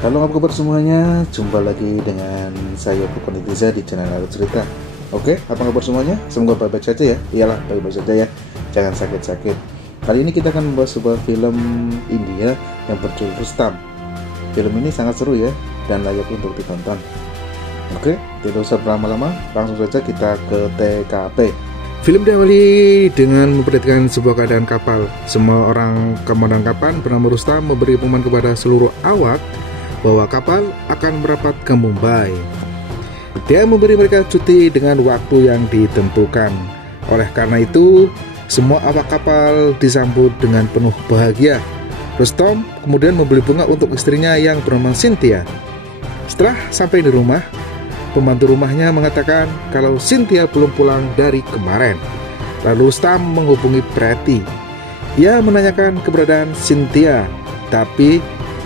Halo, apa kabar semuanya? Jumpa lagi dengan saya Bukan Netiza di channel Alur Cerita. Oke, apa kabar semuanya? Semoga baik-baik saja ya. Iyalah, baik-baik saja ya. Jangan sakit-sakit. Kali ini kita akan membahas sebuah film India yang berjudul Rustam. Film ini sangat seru ya, dan layak untuk ditonton. Oke, tidak usah berlama-lama, langsung saja kita ke TKP. Film diawali dengan memperlihatkan sebuah keadaan kapal. Semua orang komandan kapal bernama Rustam memberi pengumuman kepada seluruh awak bahwa kapal akan merapat ke Mumbai. Dia memberi mereka cuti dengan waktu yang ditentukan. Oleh karena itu, semua awak kapal disambut dengan penuh bahagia. Rustam kemudian membeli bunga untuk istrinya yang bernama Cynthia. Setelah sampai di rumah, pembantu rumahnya mengatakan kalau Cynthia belum pulang dari kemarin. Lalu Rustam menghubungi Pretty. Ia menanyakan keberadaan Cynthia, tapi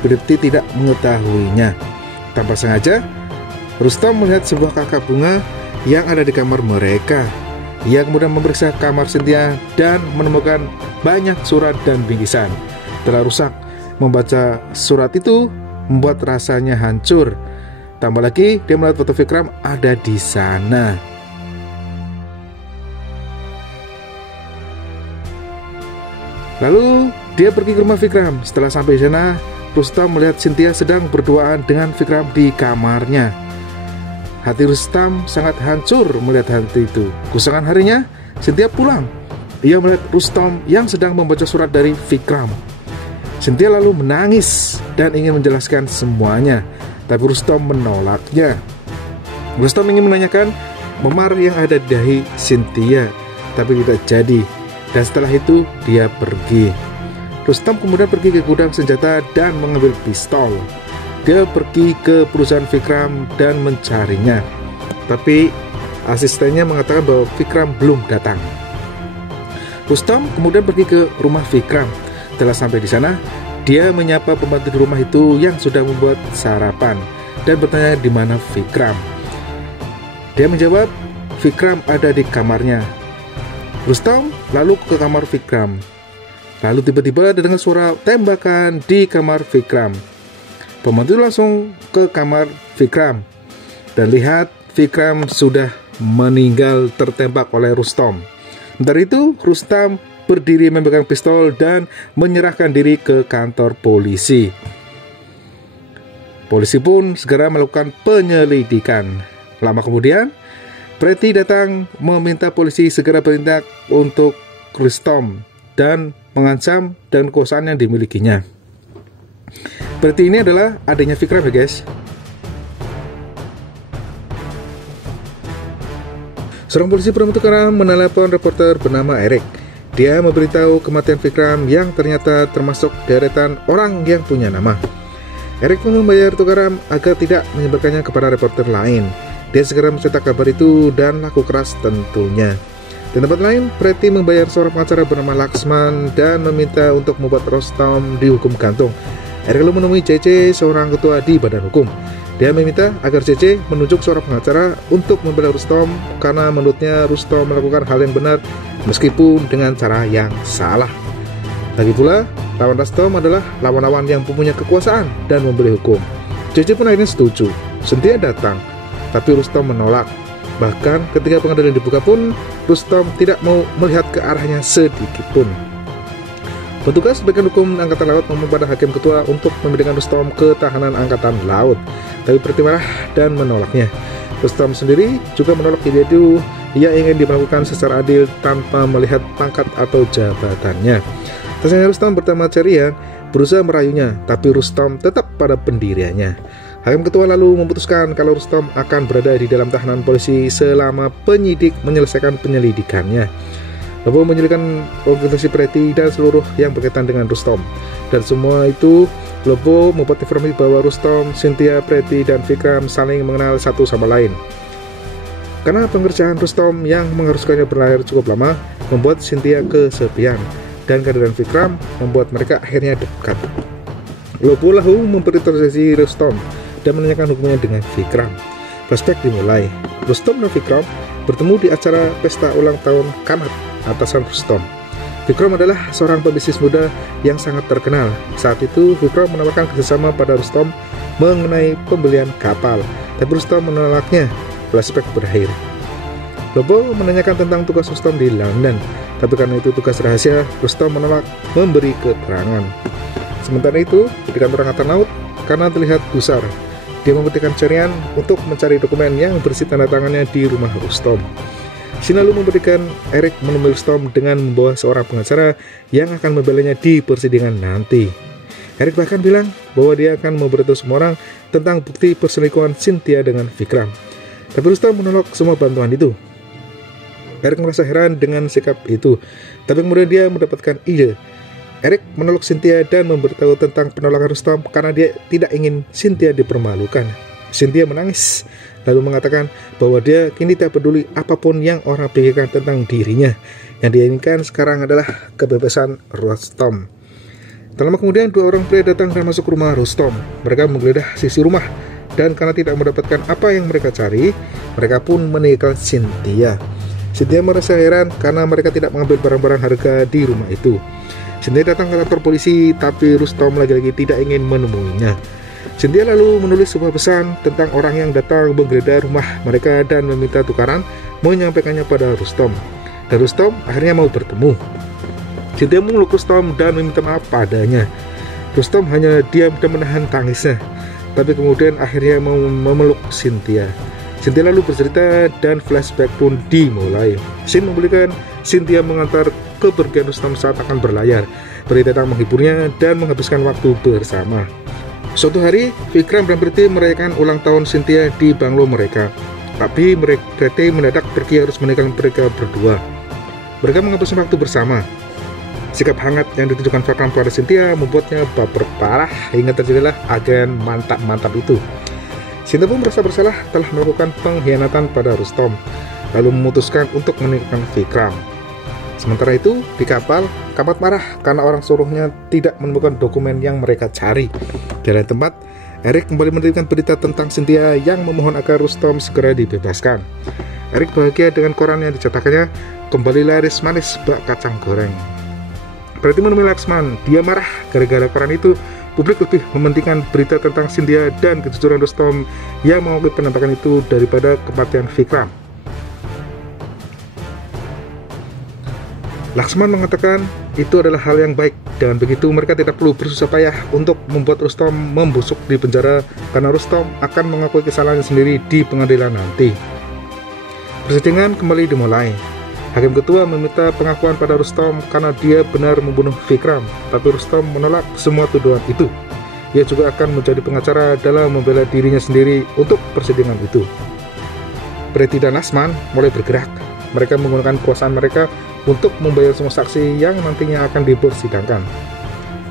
Pretty tidak mengetahuinya. Tanpa sengaja, Rustam melihat sebuah kakak bunga yang ada di kamar mereka. Ia kemudian memeriksa kamar Cynthia dan menemukan banyak surat dan bingkisan. Telah rusak, membaca surat itu membuat rasanya hancur. Tambah lagi, dia melihat foto Vikram ada di sana. Lalu dia pergi ke rumah Vikram. Setelah sampai di sana, Rustam melihat Cynthia sedang berduaan dengan Vikram di kamarnya. Hati Rustam sangat hancur melihat hal itu. Keesokan harinya, Cynthia pulang. Ia melihat Rustam yang sedang membaca surat dari Vikram. Cynthia lalu menangis dan ingin menjelaskan semuanya, tapi Rustam menolaknya. Rustam ingin menanyakan memar yang ada di dahi Cynthia, tapi tidak jadi. Dan setelah itu dia pergi. Rustam kemudian pergi ke gudang senjata dan mengambil pistol. Dia pergi ke perusahaan Vikram dan mencarinya, tapi asistennya mengatakan bahwa Vikram belum datang. Rustam kemudian pergi ke rumah Vikram. Setelah sampai di sana, dia menyapa pembantu di rumah itu yang sudah membuat sarapan dan bertanya di mana Vikram. Dia menjawab Vikram ada di kamarnya. Rustam lalu ke kamar Vikram. Lalu tiba-tiba ada dengar suara tembakan di kamar Vikram. Pembantu langsung ke kamar Vikram dan lihat Vikram sudah meninggal tertembak oleh Rustam. Sementara itu, Rustam berdiri memegang pistol dan menyerahkan diri ke kantor polisi. Polisi pun segera melakukan penyelidikan. Lama kemudian, Pretty datang meminta polisi segera bertindak untuk Rustam dan mengancam dan kekuasaan yang dimilikinya. Pretty ini adalah adiknya Vikram ya guys. Seorang polisi perempuan Tukar menelepon reporter bernama Eric. Dia memberitahu kematian Vikram yang ternyata termasuk deretan orang yang punya nama. Eric pun membayar Tukaram agar tidak menyebarkannya kepada reporter lain. Dia segera mencetak kabar itu dan laku keras tentunya. Di tempat lain, Pretty membayar seorang pengacara bernama Laksman dan meminta untuk membuat Rustam dihukum gantung. Eric lalu menemui CC, seorang ketua di badan hukum. Dia meminta agar CC menunjuk seorang pengacara untuk membela Rustam karena menurutnya Rustam melakukan hal yang benar meskipun dengan cara yang salah. Lagi pula, lawan Rustam adalah lawan-lawan yang mempunyai kekuasaan dan memberi hukum. CC pun akhirnya setuju. Cynthia datang, tapi Rustam menolak. Bahkan ketika pengadilan dibuka pun, Rustam tidak mau melihat ke arahnya sedikit pun. Petugas bagian hukum Angkatan Laut meminta pada hakim ketua untuk memindahkan Rustam ke tahanan Angkatan Laut, tapi Pretty marah dan menolaknya. Rustam sendiri juga menolak ide itu. Ia ingin diperlakukan secara adil tanpa melihat pangkat atau jabatannya. Tersangka Rustam bernama Ceria berusaha merayunya, tapi Rustam tetap pada pendiriannya. Hakim ketua lalu memutuskan kalau Rustam akan berada di dalam tahanan polisi selama penyidik menyelesaikan penyelidikannya. Lobo menyelidikkan organisasi Pretty dan seluruh yang berkaitan dengan Rustam. Dan semua itu, Lobo membuat informasi bahwa Rustam, Cynthia, Pretty, dan Vikram saling mengenal satu sama lain. Karena pengerjaan Rustam yang mengharuskannya berlayar cukup lama, membuat Cynthia kesepian. Dan kehadiran Vikram membuat mereka akhirnya dekat. Lobo lalu memperintahkan Rustam dan menanyakan hubungannya dengan Vikram. Flashback dimulai. Rustam dan Vikram bertemu di acara pesta ulang tahun Kamat atasan Rustam. Vikram adalah seorang pebisnis muda yang sangat terkenal. Saat itu Vikram menawarkan kerjasama pada Rustam mengenai pembelian kapal, tapi Rustom menolaknya. Flashback berakhir. Lobo menanyakan tentang tugas Rustom di London, tapi karena itu tugas rahasia, Rustom menolak memberi keterangan. Sementara itu, di kantor Angkatan Laut, karena terlihat gusar, dia membuktikan carian untuk mencari dokumen yang bersih tanda tangannya di rumah Rustom. Shin lalu memberikan Eric menemui Rustom dengan membawa seorang pengacara yang akan membelanya di persidangan nanti. Eric bahkan bilang bahwa dia akan memberitahu semua orang tentang bukti perselingkuhan Cynthia dengan Vikram. Tapi Rustom menolak semua bantuan itu. Eric merasa heran dengan sikap itu, tapi kemudian dia mendapatkan ide. Eric menolak Cynthia dan memberitahu tentang penolakan Rustom karena dia tidak ingin Cynthia dipermalukan. Cynthia menangis, lalu mengatakan bahwa dia kini tak peduli apapun yang orang pikirkan tentang dirinya. Yang dia inginkan sekarang adalah kebebasan Rustom. Tak lama kemudian, dua orang pria datang dan masuk rumah Rustom. Mereka menggeledah sisi rumah, dan karena tidak mendapatkan apa yang mereka cari, mereka pun meninggalkan Cynthia. Cynthia merasa heran karena mereka tidak mengambil barang-barang harga di rumah itu. Cynthia datang ke kantor polisi, tapi Rustom lagi-lagi tidak ingin menemuinya. Cynthia lalu menulis sebuah pesan tentang orang yang datang menggeledah rumah mereka dan meminta tukaran, menyampaikannya pada Rustom. Dan Rustom akhirnya mau bertemu. Cynthia memeluk Rustom dan meminta maaf padanya. Rustom hanya diam dan menahan tangisnya, tapi kemudian akhirnya mau memeluk Cynthia. Cynthia lalu bercerita dan flashback pun dimulai. Shin membelikan Cynthia mengantar kepergian Rustom saat akan berlayar. Berita tentang menghiburnya dan menghabiskan waktu bersama. Suatu hari, Vikram dan Priti merayakan ulang tahun Cynthia di banglo mereka. Tapi Priti mendadak pergi harus meninggalkan mereka berdua. Mereka menghabiskan waktu bersama. Sikap hangat yang ditunjukkan Vikram pada Cynthia membuatnya baper parah hingga terjadilah agen mantap-mantap itu. Cynthia pun merasa bersalah telah melakukan pengkhianatan pada Rustom, lalu memutuskan untuk meninggalkan Vikram. Sementara itu, di kapal, Kamat marah karena orang suruhnya tidak menemukan dokumen yang mereka cari. Di lain tempat, Eric kembali menerbitkan berita tentang Cynthia yang memohon agar Rustom segera dibebaskan. Eric bahagia dengan koran yang dicetakannya, kembali laris manis bak kacang goreng. Berarti menemui Laksman, dia marah gara-gara koran itu. Publik lebih mementingkan berita tentang Cynthia dan kejujuran Rustom yang mengakui penampakan itu daripada kematian Vikram. Laksman mengatakan itu adalah hal yang baik, dan begitu mereka tidak perlu bersusah payah untuk membuat Rustom membusuk di penjara karena Rustom akan mengakui kesalahannya sendiri di pengadilan nanti. Persidangan kembali dimulai. Hakim ketua meminta pengakuan pada Rustom karena dia benar membunuh Vikram, tapi Rustom menolak semua tuduhan itu. Ia juga akan menjadi pengacara dalam membela dirinya sendiri untuk persidangan itu. Priti dan Asman mulai bergerak. Mereka menggunakan kekuasaan mereka untuk membayar semua saksi yang nantinya akan dipersidangkan.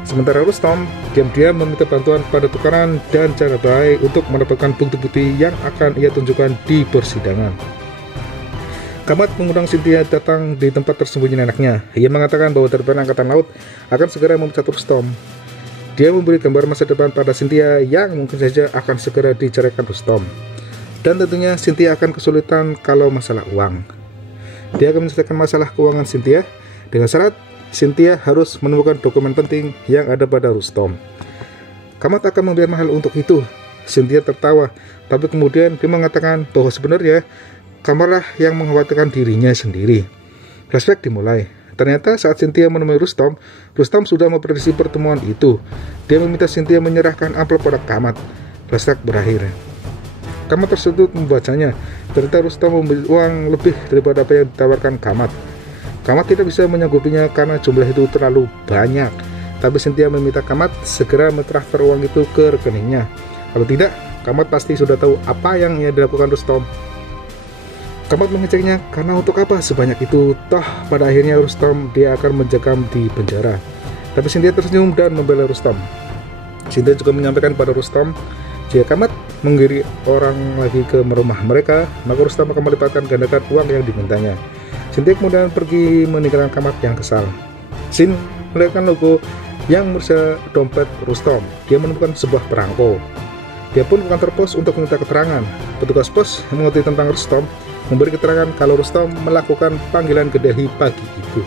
Sementara Rustom diam-diam meminta bantuan pada tukaran dan cara baik untuk mendapatkan bukti-bukti yang akan ia tunjukkan di persidangan. Kamat mengundang Cynthia datang di tempat tersembunyi anaknya. Ia mengatakan bahwa terbaik Angkatan Laut akan segera memecat Rustom. Dia memberi gambar masa depan pada Cynthia yang mungkin saja akan segera diceraikan Rustom. Dan tentunya Cynthia akan kesulitan kalau masalah uang. Dia akan menyelesaikan masalah keuangan Cynthia dengan syarat Cynthia harus menemukan dokumen penting yang ada pada Rustom. Kamat akan membayar mahal untuk itu. Cynthia tertawa, tapi kemudian dia mengatakan bahwa sebenarnya Kamarlah yang mengkhawatirkan dirinya sendiri. Flashback dimulai. Ternyata saat Cynthia menemui Rustom, Rustom sudah memprediksi pertemuan itu. Dia meminta Cynthia menyerahkan amplop pada Kamat. Flashback berakhir. Kamat tersebut membacanya. Ternyata Rustom memberi uang lebih daripada apa yang ditawarkan Kamat. Kamat tidak bisa menyanggupinya karena jumlah itu terlalu banyak. Tapi Cynthia meminta Kamat segera mentransfer uang itu ke rekeningnya. Kalau tidak, Kamat pasti sudah tahu apa yang ia dilakukan Rustom. Kamat mengeceknya karena untuk apa sebanyak itu, toh pada akhirnya Rustom dia akan menjagam di penjara. Tapi Cynthia tersenyum dan membela Rustom. Cynthia juga menyampaikan pada Rustom, jika Kamat mengirim orang lagi ke rumah mereka, maka Rustom akan melipatkan gandakan uang yang dimintanya. Cynthia kemudian pergi meninggalkan Kamat yang kesal. Shin melihatkan logo yang berusia dompet Rustom. Dia menemukan sebuah perangko. Dia pun ke kantor pos untuk meminta keterangan. Petugas pos yang mengerti tentang Rustom memberi keterangan kalau Rustom melakukan panggilan ke Delhi pagi itu.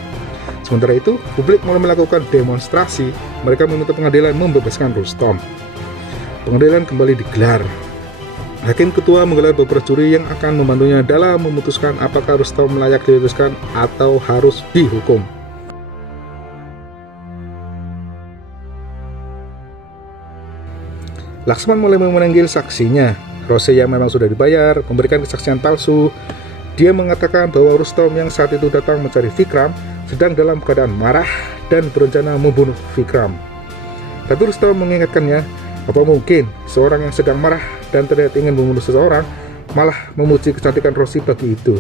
Sementara itu, publik mulai melakukan demonstrasi. Mereka meminta pengadilan membebaskan Rustom. Pengadilan kembali digelar. Hakim ketua menggelar beberapa juri yang akan membantunya dalam memutuskan apakah Rustom layak dibebaskan atau harus dihukum. Laksman mulai memanggil saksinya. Rose yang memang sudah dibayar memberikan kesaksian palsu. Dia mengatakan bahwa Rustom yang saat itu datang mencari Vikram sedang dalam keadaan marah dan berencana membunuh Vikram. Tapi Rustom mengingatkannya, apa mungkin seorang yang sedang marah dan terlihat ingin membunuh seseorang malah memuji kecantikan Rosi pagi itu.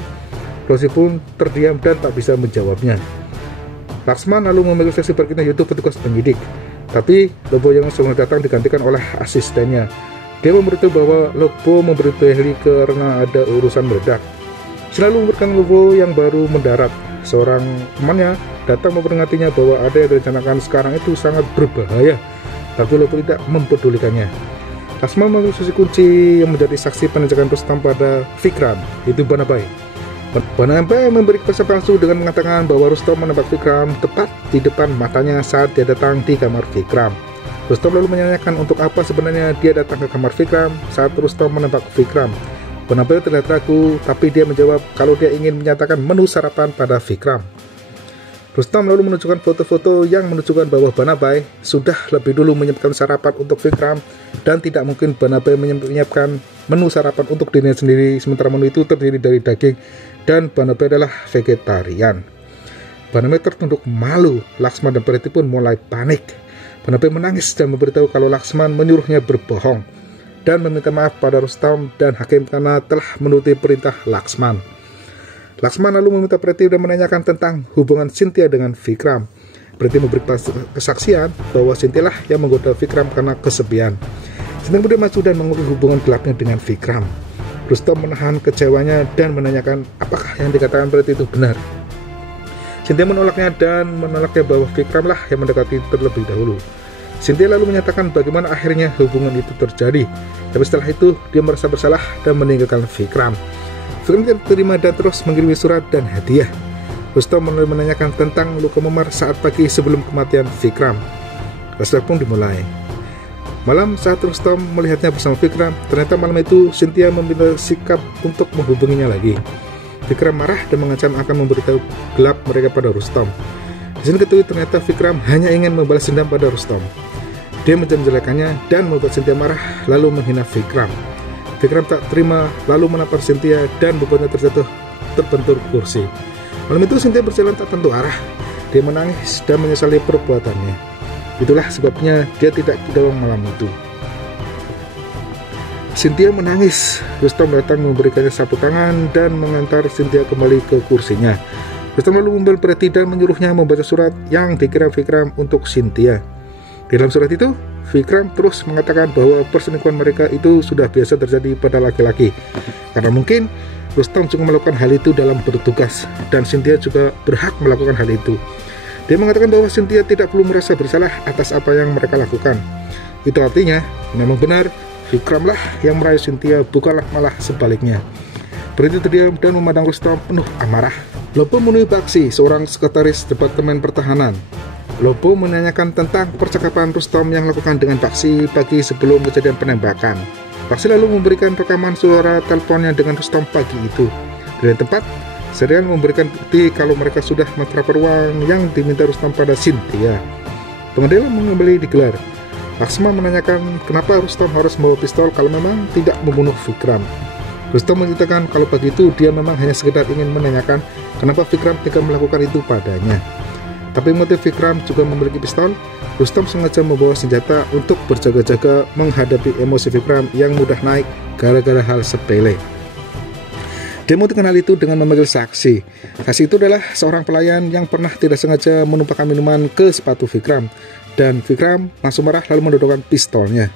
Rosi pun terdiam dan tak bisa menjawabnya. Laksman lalu memanggil saksi berikutnya yaitu petugas penyidik. Tapi Lobo yang langsung datang digantikan oleh asistennya. Dia memberitahu bahwa Lobo memberitahu Heli karena ada urusan mendadak. Selalu memberikan Lobo yang baru mendarat. Seorang temannya datang memperingatinya bahwa ada yang direncanakan sekarang itu sangat berbahaya. Tapi Lobo tidak mempedulikannya. Laksman memanggil saksi kunci yang menjadi saksi penembakan Rustom pada Vikram, itu Banabai. Banabai memberi kesaksian palsu dengan mengatakan bahwa Rustom menembak Vikram tepat di depan matanya saat dia datang di kamar Vikram. Rustom lalu menanyakan untuk apa sebenarnya dia datang ke kamar Vikram saat Rustom menembak Vikram. Banabai terlihat ragu, tapi dia menjawab kalau dia ingin menyatakan menu sarapan pada Vikram. Rustom lalu menunjukkan foto-foto yang menunjukkan bahwa Banabai sudah lebih dulu menyiapkan sarapan untuk Vikram dan tidak mungkin Banabai menyiapkan menu sarapan untuk dirinya sendiri sementara menu itu terdiri dari daging dan Banabai adalah vegetarian. Banabai tertunduk malu. Laksman dan Preti pun mulai panik. Banabai menangis dan memberitahu kalau Laksman menyuruhnya berbohong dan meminta maaf pada Rustom dan hakim karena telah menuruti perintah Laksman. Laksman lalu meminta Preti dan menanyakan tentang hubungan Cynthia dengan Vikram. Preti memberi kesaksian bahwa Cynthia lah yang menggoda Vikram karena kesepian. Cynthia kemudian maju dan mengungkap hubungan gelapnya dengan Vikram. Rustom menahan kecewanya dan menanyakan apakah yang dikatakan Preti itu benar. Cynthia menolaknya dan menolaknya bahwa Vikram lah yang mendekati terlebih dahulu. Cynthia lalu menyatakan bagaimana akhirnya hubungan itu terjadi. Tapi setelah itu dia merasa bersalah dan meninggalkan Vikram. Vikram tidak terima dan terus mengirimi surat dan hadiah. Rustom mulai menanyakan tentang luka memar saat pagi sebelum kematian Vikram. Flashback pun dimulai. Malam saat Rustom melihatnya bersama Vikram, ternyata malam itu Cynthia meminta sikap untuk menghubunginya lagi. Vikram marah dan mengancam akan memberitahu gelap mereka pada Rustom. Di sini ketahui ternyata Vikram hanya ingin membalas dendam pada Rustom. Dia menjelek-jelekannya dan membuat Cynthia marah lalu menghina Vikram. Vikram tak terima lalu menampar Cynthia dan membuatnya terbentur kursi. Malam itu Cynthia berjalan tak tentu arah. Dia menangis dan menyesali perbuatannya. Itulah sebabnya dia tidak tidur malam itu. Cynthia menangis. Rustom datang memberikannya sapu tangan dan mengantar Cynthia kembali ke kursinya. Rustom lalu membeli Preti dan menyuruhnya membaca surat yang dikirim Vikram untuk Cynthia. Di dalam surat itu, Vikram terus mengatakan bahwa perselingkuhan mereka itu sudah biasa terjadi pada laki-laki. Karena mungkin Rustom juga melakukan hal itu dalam bertugas dan Cynthia juga berhak melakukan hal itu. Dia mengatakan bahwa Cynthia tidak perlu merasa bersalah atas apa yang mereka lakukan. Itu artinya, memang benar, Vikram lah yang merayu Cynthia, bukanlah malah sebaliknya. Preti terdiam dan memandang Rustom penuh amarah. Lobo menemui Baksi, seorang sekretaris Departemen Pertahanan. Lobo menanyakan tentang percakapan Rustom yang lakukan dengan Baksi pagi sebelum kejadian penembakan. Baksi lalu memberikan rekaman suara teleponnya dengan Rustom pagi itu. Di tempat, Serian memberikan bukti kalau mereka sudah mentransfer uang yang diminta Rustom pada Cynthia. Pengadilan kembali digelar. Laksman menanyakan kenapa Rustom harus membawa pistol kalau memang tidak membunuh Vikram. Rustom menceritakan kalau pagi itu dia memang hanya sekedar ingin menanyakan kenapa Vikram tega melakukan itu padanya. Tapi motif Vikram juga memiliki pistol. Rustom sengaja membawa senjata untuk berjaga-jaga menghadapi emosi Vikram yang mudah naik gara-gara hal sepele. Dia membuktikan hal itu dengan memanggil saksi. Saksi itu adalah seorang pelayan yang pernah tidak sengaja menumpahkan minuman ke sepatu Vikram. Dan Vikram langsung marah lalu menodongkan pistolnya.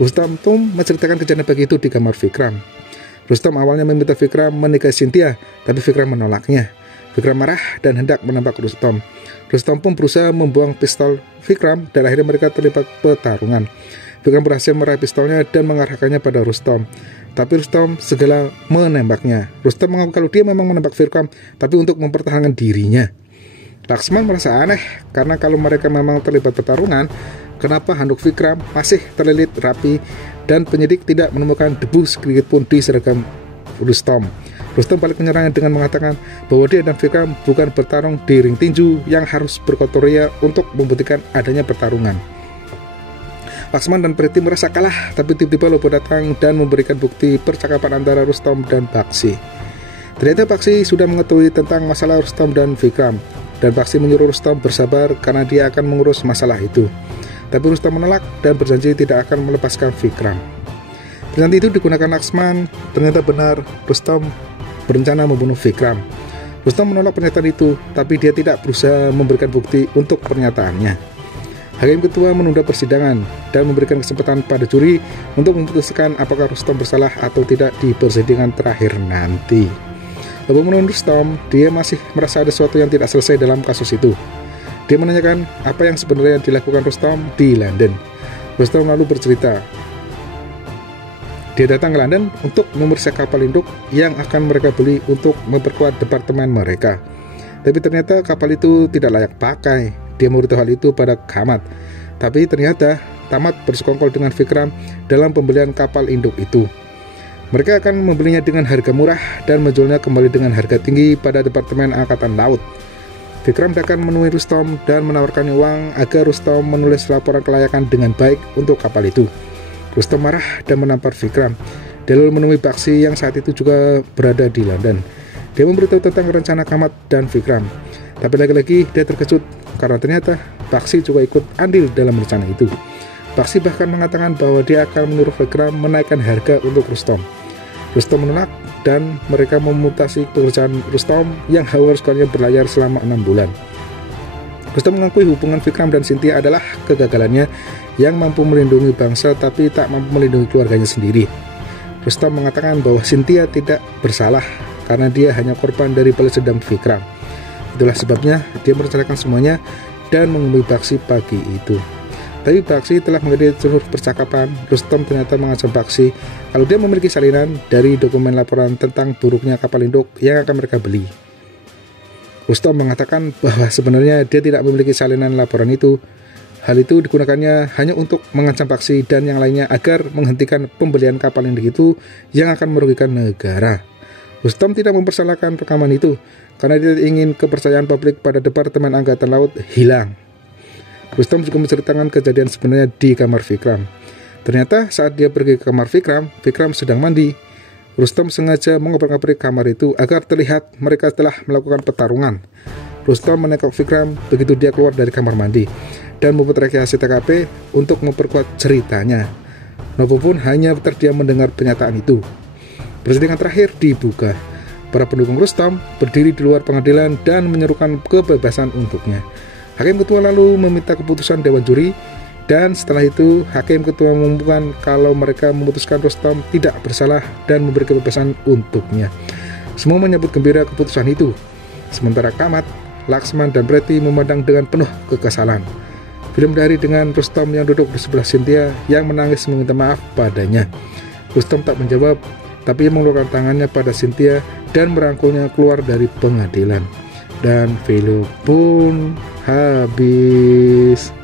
Rustom pun menceritakan kejadian pagi itu di kamar Vikram. Rustom awalnya meminta Vikram menikahi Cynthia, tapi Vikram menolaknya. Vikram marah dan hendak menembak Rustom. Rustom pun berusaha membuang pistol Vikram dan akhirnya mereka terlibat pertarungan. Vikram berhasil meraih pistolnya dan mengarahkannya pada Rustom. Tapi Rustom segera menembaknya. Rustom mengaku kalau dia memang menembak Vikram, tapi untuk mempertahankan dirinya. Laksman merasa aneh karena kalau mereka memang terlibat pertarungan, kenapa handuk Vikram masih terlilit rapi dan penyidik tidak menemukan debu sedikit pun di seragam Rustom. Rustom balik menyerangnya dengan mengatakan bahwa dia dan Vikram bukan bertarung di ring tinju yang harus berkotoria untuk membuktikan adanya pertarungan. Laksman dan Preti merasa kalah, tapi tiba-tiba Lobo datang dan memberikan bukti percakapan antara Rustom dan Bakshi. Ternyata Bakshi sudah mengetahui tentang masalah Rustom dan Vikram, dan Bakshi menyuruh Rustom bersabar karena dia akan mengurus masalah itu. Tapi Rustom menolak dan berjanji tidak akan melepaskan Vikram. Pernyataan itu digunakan Laksman. Ternyata benar, Rustom berencana membunuh Vikram. Rustom menolak pernyataan itu, tapi dia tidak berusaha memberikan bukti untuk pernyataannya. Hakim ketua menunda persidangan dan memberikan kesempatan pada juri untuk memutuskan apakah Rustom bersalah atau tidak di persidangan terakhir nanti. Lalu menurut Rustom, dia masih merasa ada sesuatu yang tidak selesai dalam kasus itu. Dia menanyakan apa yang sebenarnya dilakukan Rustom di London. Rustom lalu bercerita, dia datang ke London untuk memeriksa kapal induk yang akan mereka beli untuk memperkuat departemen mereka. Tapi ternyata kapal itu tidak layak pakai. Dia memberitahu hal itu pada Kamat. Tapi ternyata Tamat bersekongkol dengan Vikram dalam pembelian kapal induk itu. Mereka akan membelinya dengan harga murah dan menjualnya kembali dengan harga tinggi pada Departemen Angkatan Laut. Vikram akan menemui Rustom dan menawarkannya uang agar Rustom menulis laporan kelayakan dengan baik untuk kapal itu. Rustom marah dan menampar Vikram. Dia lalu menemui Bakshi yang saat itu juga berada di London. Dia memberitahu tentang rencana Kamat dan Vikram. Tapi lagi-lagi dia terkejut karena ternyata Bakshi juga ikut andil dalam rencana itu. Bakshi bahkan mengatakan bahwa dia akan menyuruh Vikram menaikkan harga untuk Rustom. Rustom menolak dan mereka memutasi pekerjaan Rustom yang harusnya berlayar selama 6 bulan. Rustom mengakui hubungan Vikram dan Cynthia adalah kegagalannya yang mampu melindungi bangsa tapi tak mampu melindungi keluarganya sendiri. Rustom mengatakan bahwa Cynthia tidak bersalah karena dia hanya korban dari balas dendam Vikram. Itulah sebabnya dia merencanakan semuanya dan menemui Bakshi pagi itu. Tapi Bakshi telah menghadiri seluruh percakapan. Rustom ternyata mengancam Bakshi kalau dia memiliki salinan dari dokumen laporan tentang buruknya kapal induk yang akan mereka beli. Rustom mengatakan bahwa sebenarnya dia tidak memiliki salinan laporan itu. Hal itu digunakannya hanya untuk mengancam Bakshi dan yang lainnya agar menghentikan pembelian kapal induk itu yang akan merugikan negara. Rustom tidak mempersalahkan rekaman itu karena dia ingin kepercayaan publik pada Departemen Angkatan Laut hilang. Rustom juga menceritakan kejadian sebenarnya di kamar Vikram. Ternyata saat dia pergi ke kamar Vikram, Vikram sedang mandi. Rustom sengaja mengobrak-abrik kamar itu agar terlihat mereka telah melakukan pertarungan. Rustom menengok Vikram begitu dia keluar dari kamar mandi dan membuat rekayasa TKP untuk memperkuat ceritanya. Novo pun hanya terdiam mendengar pernyataan itu. Persidangan terakhir dibuka. Para pendukung Rustom berdiri di luar pengadilan dan menyerukan kebebasan untuknya. Hakim ketua lalu meminta keputusan dewan juri dan setelah itu hakim ketua mengumumkan kalau mereka memutuskan Rustom tidak bersalah dan memberi kebebasan untuknya. Semua menyambut gembira keputusan itu. Sementara Kamat, Laksman dan Preti memandang dengan penuh kekesalan. Film dari dengan Rustom yang duduk di sebelah Cynthia yang menangis meminta maaf padanya. Rustom tak menjawab, tapi ia mengeluarkan tangannya pada Cynthia dan merangkulnya keluar dari pengadilan. Dan film pun habis.